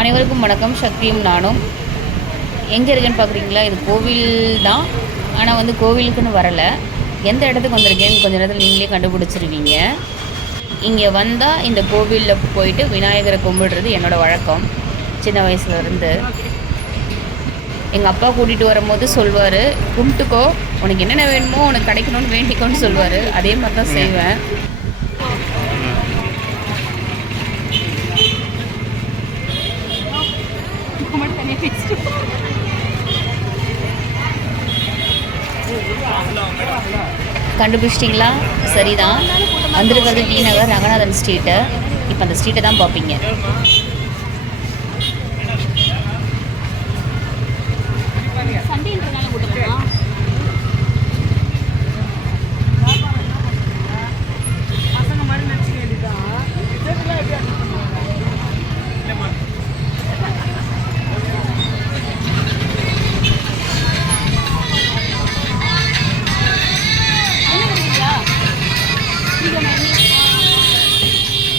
அனைவருக்கும் வணக்கம். சக்தியும் நானும் எங்கே இருக்குன்னு பார்க்குறீங்களா? இது கோவில் தான். ஆனால் வந்து கோவிலுக்குன்னு வரலை. எந்த இடத்துக்கு வந்திருக்கேன்னு கொஞ்சம் நேரத்தில் நீங்களே கண்டுபிடிச்சிருவீங்க. இங்கே வந்தால் இந்த கோவிலில் போயிட்டு விநாயகரை கும்பிடுறது என்னோடய வழக்கம் சின்ன வயசுலேருந்து. எங்கள் அப்பா கூட்டிகிட்டு வரும்போது சொல்வார், கும்பிட்டுக்கோ, உனக்கு என்னென்ன வேணுமோ உனக்கு கிடைக்கணும்னு வேண்டிக்கோன்னு சொல்வார். அதே மாதிரி தான் செய்வேன். கண்டுபிடிச்சிட்டிங்களா? சரிதான். வந்திருக்கிறது டி நகர் ரங்கநாதன் ஸ்ட்ரீட்டு. இப்போ அந்த ஸ்ட்ரீட்டை தான் பார்ப்பீங்க.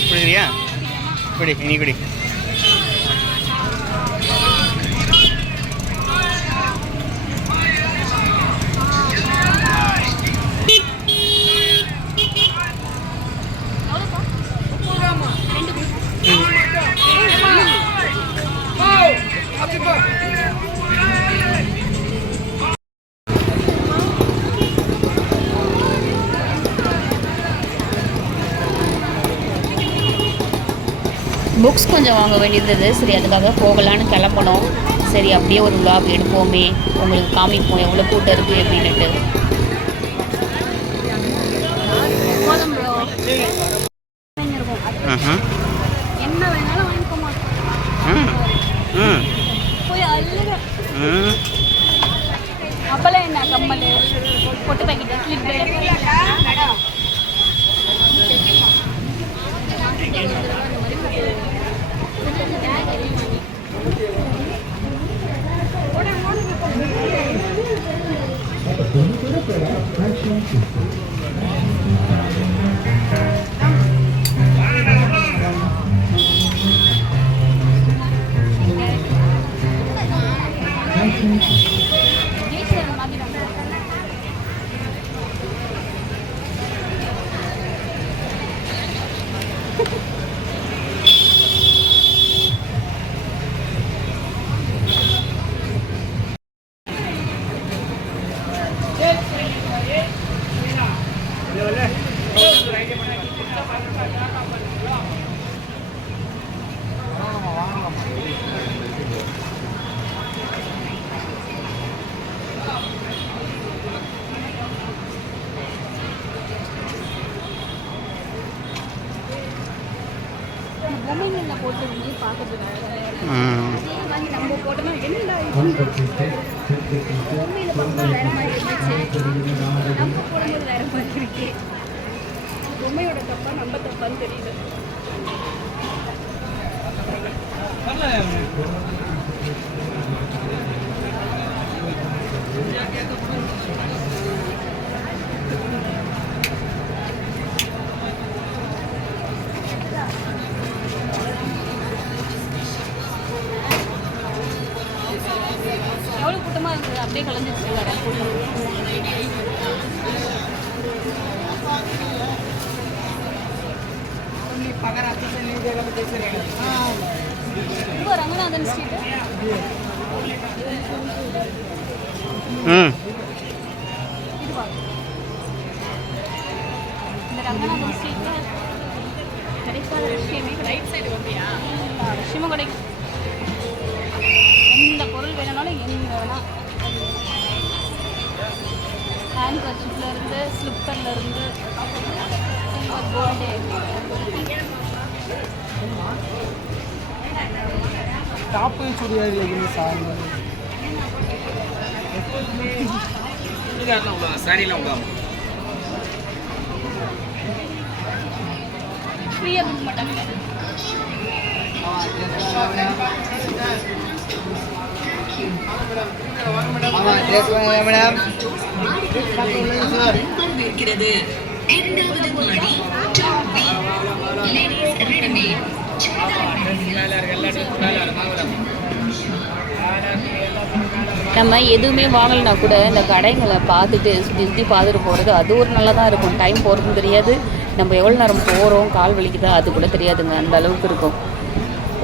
குடிக்கிறியா? குடி, இனி குடி. புக்ஸ் கொஞ்சம் வாங்க வேண்டியிருந்தது. சரி, அதுக்காக போகலான்னு கிளம்பணும். சரி, அப்படியே ஒரு விளாக் எடுப்போமே, உங்களுக்கு காமிப்போம் எவ்வளோ கூட்டம் இருக்குது அப்படின்ட்டு. என்ன வேணாலும் வாங்கிக்க மாட்டோம். அப்பெல்லாம் என்ன கம்மல் பொட்டு பாக்கெட் பொம்மைங்க போட்டு பார்க்கறதுக்கு நம்ம போட்டோம்னா என்ன பொம்மையில பார்த்தா வேற மாதிரி இருந்துச்சு, நம்ம போடும்போது வேற மாதிரி இருக்கு. பொம்மையோட தப்பா நம்ம தப்பான்னு தெரியல. எவ்வளோ கூட்டமாக இருக்குது, அப்படியே கலந்துச்சு வர கூட்டம். இப்போ ரங்கநாதன் ஸ்ட்ரீட்டு இந்த ரங்கநாதன் ஸ்ட்ரீட்டில் கிடைக்காத விஷயமே ரைட் சைடு வந்தியா விஷயமும் கிடைக்கும். எந்த பொருள் வேணும்னாலும் எங்கே வேணால், ஹேண்ட் கர்ச்சிப்லேருந்து ஸ்லிப்பர்லேருந்து கோல்டு ಟಾಪ್ ಚೂಡಿದಾರ್ लेकिन साल चूड़ीदार ना साड़ी लाऊंगा free book mutton dress madam இரண்டாவது மாடி டாப் பி லேடீஸ் ரெடிமேட் சுடிதார் நம்ம எதுவுமே வாங்கலைனா கூட இந்த கடைங்களை பார்த்துட்டு சுற்றி சுற்றி பார்த்துட்டு போகிறது அது ஒரு நல்லதாக இருக்கும். டைம் போகிறதும் தெரியாது, நம்ம எவ்வளோ நேரம் போகிறோம், கால் வலிக்குதா அது கூட தெரியாதுங்க, அந்த அளவுக்கு இருக்கும்.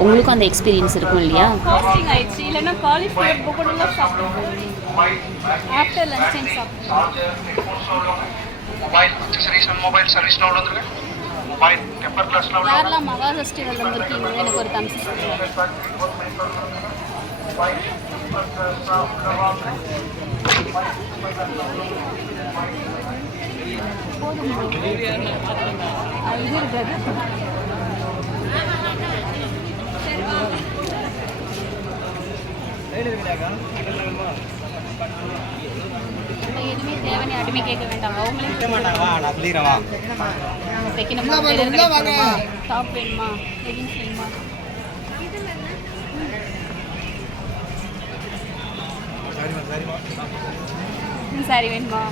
உங்களுக்கும் அந்த எக்ஸ்பீரியன்ஸ் இருக்கும் இல்லையா? ஃபாஸ்டிங் ஆயிடுச்சு, இல்லைன்னா காலிஃப்ளவர் பக்கோடெல்லாம் சாப்பிடுவோம். ஆஃப்டர் லஞ்ச் டைம் சாப்பிடுவோம். யாரெல்லாம் மகா ஃபெஸ்டிவலில் இருக்கீங்க எனக்கு ஒரு தம்ஸ். போதும் இது இருக்காது. எதுவுமே தேவைன்னு யாருமே கேட்க வேண்டாம். அவங்களே தைக்கணுமா, டாப் வேணுமா, லெகின்ஸ் வேணுமா, சாரி வேணுமா,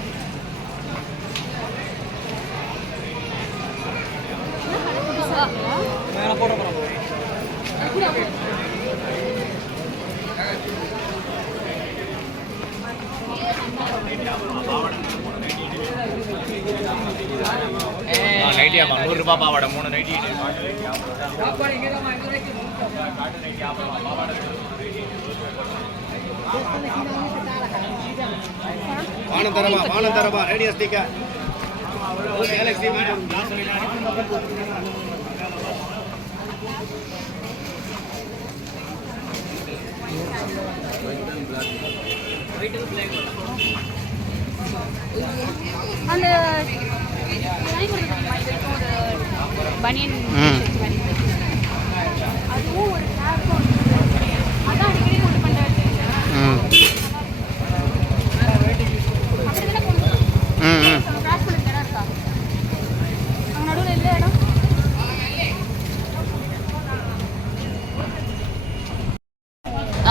நைட்டியாமா 100 ரூபாய் பாவாடை 3 நைட்டி. வானம் தரமா ரேடியோ ஸ்டிக்கர் கேலக்ஸி மேடம். அந்த பனியன் அதுவும் ஒரு அதான் அடிக்கடி கொண்டு பண்ணுறது. நடுவில் இல்லை இடம்.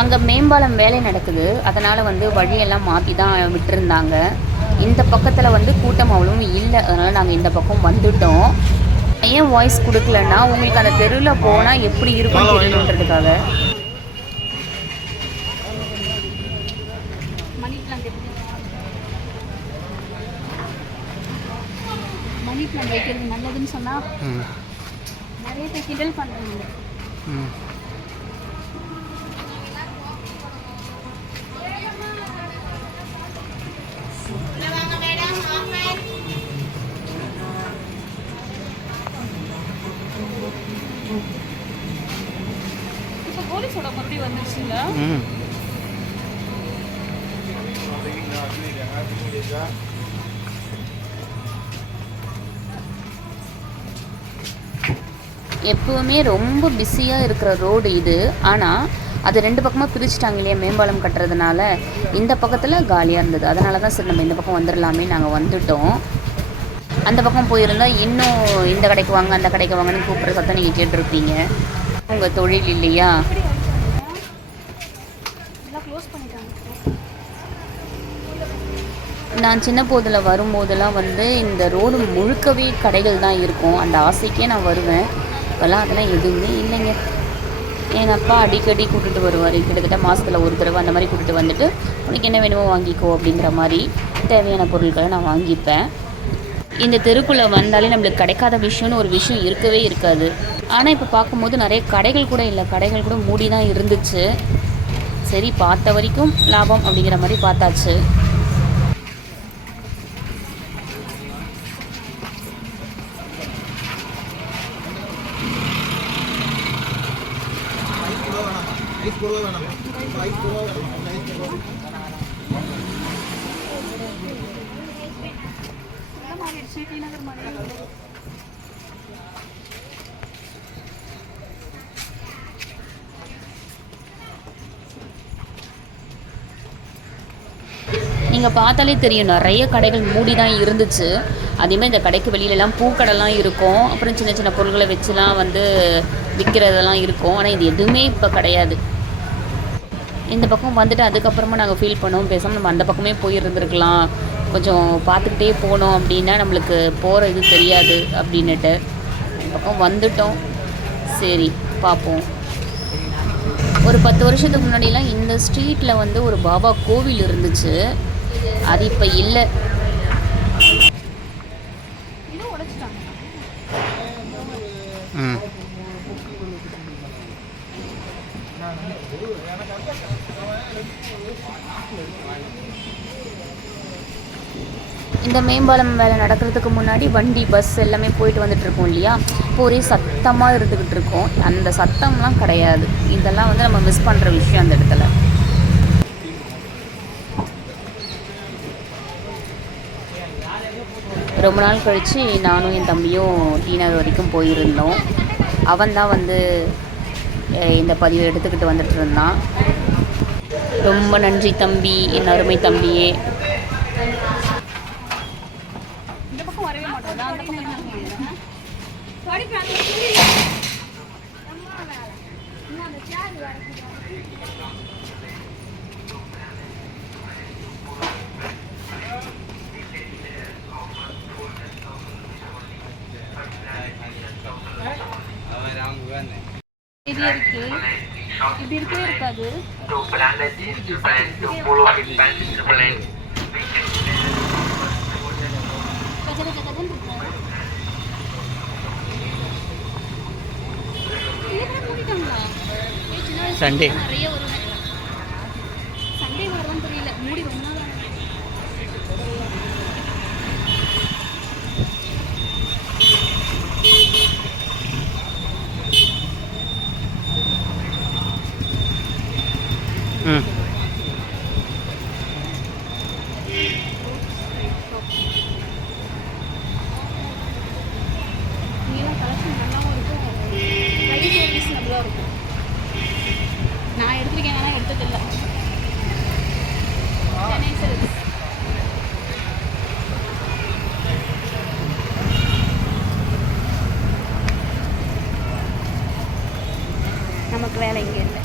அங்கே மேம்பாலம் வேலை நடக்குது, அதனால் வந்து வழியெல்லாம் மாற்றி தான் விட்டுருந்தாங்க. இந்த பக்கத்தில் வந்து கூட்டம் அவ்வளவும் இல்லை, அதனால் நாங்கள் இந்த பக்கம் வந்துட்டோம். ஏன் வாய்ஸ் கொடுக்கலன்னா உங்களுக்கு அந்த தெருவில் போனால் எப்படி இருக்கும்னு தெரியணுன்றதுக்காக. மணி பிளான் வைக்கிறது நல்லதுன்னு சொன்னால் நிறைய பேர் கிண்டல் பண்ணுறாங்க. இப்போ போலீஸோட மறுபடி வந்துருச்சுல்ல. எப்போவுமே ரொம்ப பிஸியாக இருக்கிற ரோடு இது, ஆனால் அது 2 பக்கமாக பிரிச்சுட்டாங்க இல்லையா மேம்பாலம் கட்டுறதுனால. இந்த பக்கத்தில் காலியாக இருந்தது, அதனால தான் சரி நம்ம இந்த பக்கம் வந்துடலாமே நாங்கள் வந்துட்டோம். அந்த பக்கம் போயிருந்தால் இன்னும் இந்த கடைக்கு வாங்க அந்த கடைக்கு வாங்கன்னு கூப்பிட்ற சத்தம் நீங்கள் கேட்டிருப்பீங்க. உங்கள் தொழில் இல்லையா? நான் சின்ன போதில் வரும்போதெல்லாம் வந்து இந்த ரோடு முழுக்கவே கடைகள் தான் இருக்கும். அந்த ஆசைக்கே நான் வருவேன். இப்போல்லாம் அதெல்லாம் எதுவுமே இல்லைங்க. எங்கள் அப்பா அடிக்கடி கூட்டிகிட்டு வருவார், கிட்டத்தட்ட மாதத்தில் ஒரு தடவை அந்த மாதிரி கூட்டிகிட்டு வந்துட்டு உனக்கு என்ன வேணுமோ வாங்கிக்கோ அப்படிங்கிற மாதிரி தேவையான பொருட்களை நான் வாங்கிப்பேன். இந்த தெருக்குள்ளே வந்தாலே நம்மளுக்கு கிடைக்காத விஷயம்னு ஒரு விஷயம் இருக்கவே இருக்காது. ஆனால் இப்போ பார்க்கும்போது நிறைய கடைகள் கூட இல்லை, கடைகள் கூட மூடி தான் இருந்துச்சு. சரி பார்த்த வரைக்கும் லாபம் அப்படிங்கிற மாதிரி பார்த்தாச்சு. நீங்கள் பார்த்தாலே தெரியும் நிறைய கடைகள் மூடி தான் இருந்துச்சு. அதேமாதிரி இந்த கடைக்கு வெளியிலலாம் பூக்கடைலாம் இருக்கும், அப்புறம் சின்ன சின்ன பொருட்களை வச்சுலாம் வந்து விற்கிறதெல்லாம் இருக்கும். ஆனால் இது எதுவுமே இப்போ கிடையாது. இந்த பக்கம் வந்துட்டு அதுக்கப்புறமா நாங்கள் ஃபீல் பண்ணோம், பேசாமல் நம்ம அந்த பக்கமே போயிருந்துருக்கலாம், கொஞ்சம் பார்த்துக்கிட்டே போனோம் அப்படின்னா நம்மளுக்கு போகிற இது தெரியாது அப்படின்னுட்டு இந்த பக்கம் வந்துட்டோம். சரி பார்ப்போம். ஒரு 10 வருஷத்துக்கு முன்னாடிலாம் இந்த ஸ்ட்ரீட்டில் வந்து ஒரு பாபா கோவில் இருந்துச்சு. அது இப்போ இல்லை. இன்னும் உடைச்சிட்டாங்க. ம். இந்த மேம்பாலம் வேலை நடக்கிறதுக்கு முன்னாடி வண்டி பஸ் எல்லாமே போயிட்டு வந்துட்டு இருக்கோம் இல்லையா, இப்போ ஒரே சத்தமாக இருந்துக்கிட்டு இருக்கோம். அந்த சத்தம்லாம் கிடையாது. இதெல்லாம் வந்து நம்ம மிஸ் பண்ணுற விஷயம் அந்த இடத்துல. ரொம்ப நாள் கழித்து நானும் என் தம்பியும் டி நகர் வரைக்கும் போயிருந்தோம். அவன் தான் வந்து இந்த பதிவை எடுத்துக்கிட்டு வந்துட்டு இருந்தான். ரொம்ப நன்றி தம்பி, என் அருமை தம்பியே. இந்த பக்கம் வரவே மாட்டோம். அந்த பக்கம் என்ன இது இருக்கு. இப்படி இருக்கவே இருக்காது. சண்டே நிறைய வரும். சண்டே வரதான் தெரியல. மூடி ரொம்ப நாள் ம். இங்கெல்லாம் கலெக்ஷன் நல்லாவும் இருக்கும். ப்ரைஸ் ரீசனபிளாக இருக்கும். நான் எடுத்திருக்கேன், ஆனால் எடுத்ததில்லை. சென்னை சில்க்ஸ். நமக்கு வேலை இங்கே இல்லை.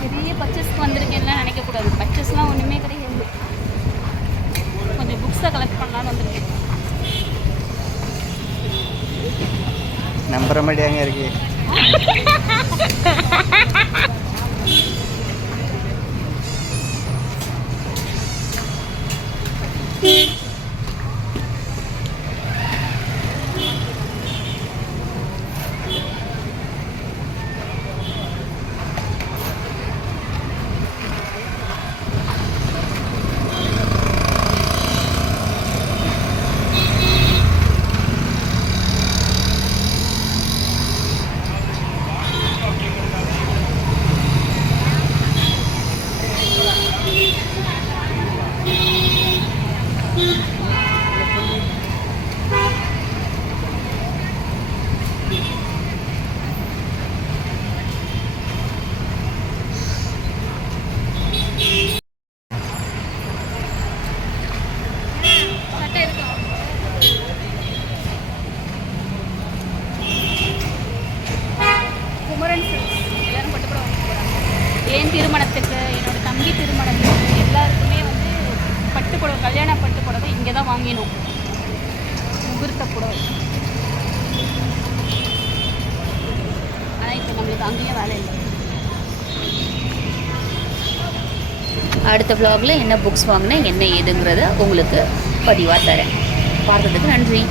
பெரிய பர்ச்சேஸ்க்கு வந்திருக்கேன்லாம் நினைக்கக்கூடாது. பர்ச்சேஸ்லாம் ஒன்றுமே கிடையாது. கொஞ்சம் புக்ஸை கலெக்ட் பண்ணலான்னு வந்திருக்கேன். நம்புற மாதிரியாங்க இருக்கு. என் திருமணத்துக்கு, என்னோட தம்பி திருமணத்துக்கு எல்லாருக்குமே வந்து பட்டு புடவை, கல்யாண பட்டு புடவை இங்கே தான் வாங்கினோம். முகூர்த்த புடவை. ஆனால் இப்போ நம்மளுக்கு அங்கேயும் வேலை இல்லை. அடுத்த vlogல என்ன புக்ஸ் வாங்கினேன் என்ன ஏதுங்கிறத உங்களுக்கு பதிவாக தரேன். பார்த்ததுக்கு நன்றி.